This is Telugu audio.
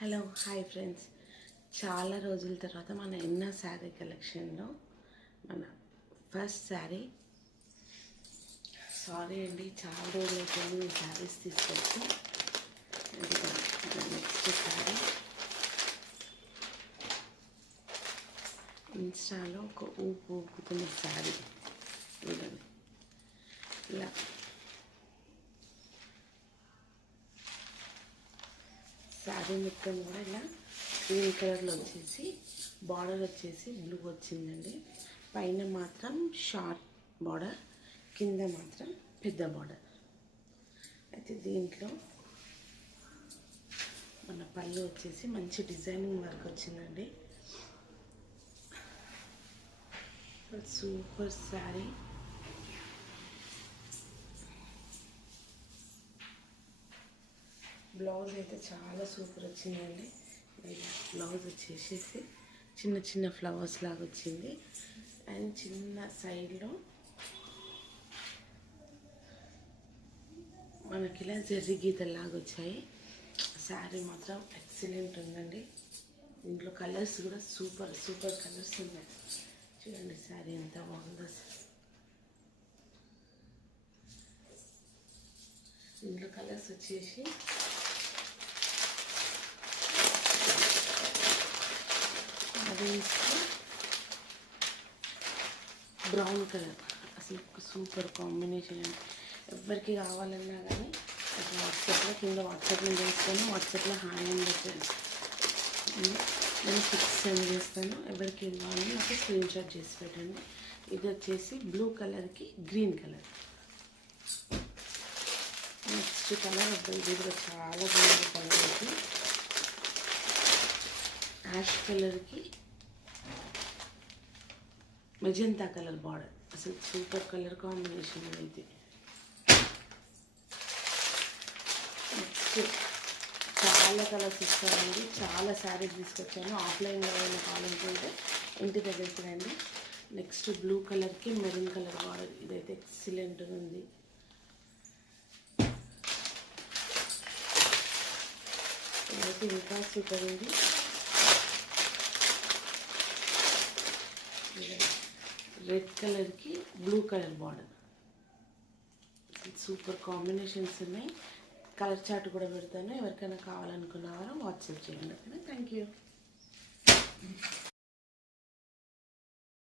హలో హాయ్ ఫ్రెండ్స్, చాలా రోజుల తర్వాత మన ఎన్న శారీ కలెక్షన్లో మన ఫస్ట్ శారీ. సారీ అండి, చాలా రోజులు అయిపోయింది ఈ శారీస్ తీసుకొచ్చి. నెక్స్ట్ శారీ ఇన్స్టాలో ఒక ఊపుతున్న శారీ చూడండి. ఇలా శారీ మొత్తం కూడా ఇలా గ్రీన్ కలర్లో వచ్చేసి బార్డర్ వచ్చేసి బ్లూ వచ్చిందండి. పైన మాత్రం షార్ట్ బార్డర్, కింద మాత్రం పెద్ద బార్డర్. అయితే దీంట్లో మన పళ్ళు వచ్చేసి మంచి డిజైనింగ్ వర్క్ వచ్చిందండి. సూపర్ శారీ. బ్లౌజ్ అయితే చాలా సూపర్ వచ్చిందండి. బ్లౌజ్ వచ్చేసి చిన్న చిన్న ఫ్లవర్స్ లాగా వచ్చింది అండ్ చిన్న సైడ్లో మనకి ఇలా జర్రీ గీతల్లాగా వచ్చాయి. శారీ మాత్రం ఎక్సలెంట్ ఉందండి. దీంట్లో కలర్స్ కూడా సూపర్ సూపర్ కలర్స్ ఉన్నాయి. చూడండి శారీ ఎంత బాగుందో. దీంట్లో కలర్స్ వచ్చేసి బ్రౌన్ కలర్, అసలు సూపర్ కాంబినేషన్ అండి. ఎవరికి కావాలన్నా కానీ వాట్సాప్లో కింద వాట్సాప్లో చేస్తాను, వాట్సాప్లో హాయ్ అని పెట్టాను. నేను పిక్స్ సెండ్ చేస్తాను. ఎవరికి కావాలని నాకు స్క్రీన్ షాట్ చేసి పెట్టండి. ఇది వచ్చేసి బ్లూ కలర్కి గ్రీన్ కలర్. నెక్స్ట్ కలర్ ఇది కూడా చాలా బాగుంది. కలర్ అయితే యాష్ కలర్కి మెజంతా కలర్ బార్డర్, అసలు సూపర్ కలర్ కాంబినేషన్ అయితే. నెక్స్ట్ చాలా కలర్స్ ఇస్తానండి. చాలా శారీస్ తీసుకొచ్చాను. ఆఫ్లైన్లో ఏమైనా కావాలనుకుంటే ఇంటి దగ్గరికి రండి. నెక్స్ట్ బ్లూ కలర్కి మెరూన్ కలర్ బార్డర్, ఇదైతే ఎక్సలెంట్ ఉంది. ఇదైతే ఇంకా సూపర్ ఉంది. రెడ్ కలర్కి blue colour border, super combinations ఉన్నాయి. కలర్ చార్ట్ కూడా పెడతాను. ఎవరికైనా కావాలనుకున్న వారు వాట్సాప్ చేయండి. ఓకేనా? Thank you.